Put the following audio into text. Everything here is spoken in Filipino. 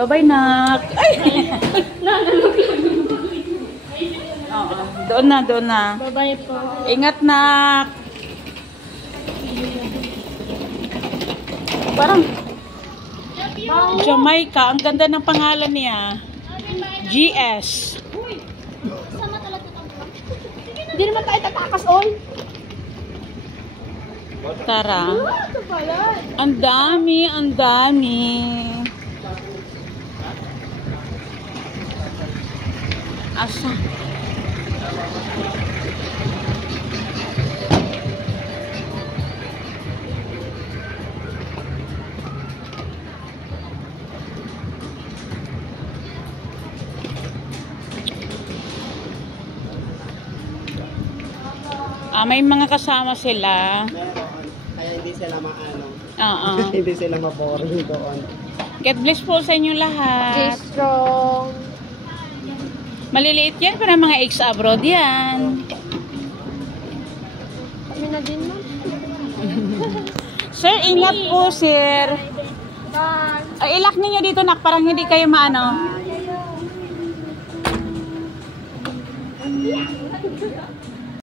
Bye-bye, nak. Ay! Oo, doon na, doon na. Bye-bye po. Ingat, nak. Parang Jamaica. Ang ganda ng pangalan niya. GS. Hindi naman tayo tatakas, all. Tara. Ang dami, ang dami. Asa? May mga kasama sila. Kaya hindi sila maano. Oo. Hindi sila maboring doon. God bless po sa inyo lahat. Stay strong. Maliliit yan para mga ex-abroad yan. Kami na din, ma'am. Sir, ingat po, sir. Bye. Ay, ilak ninyo dito, nak. Parang hindi kayo maano.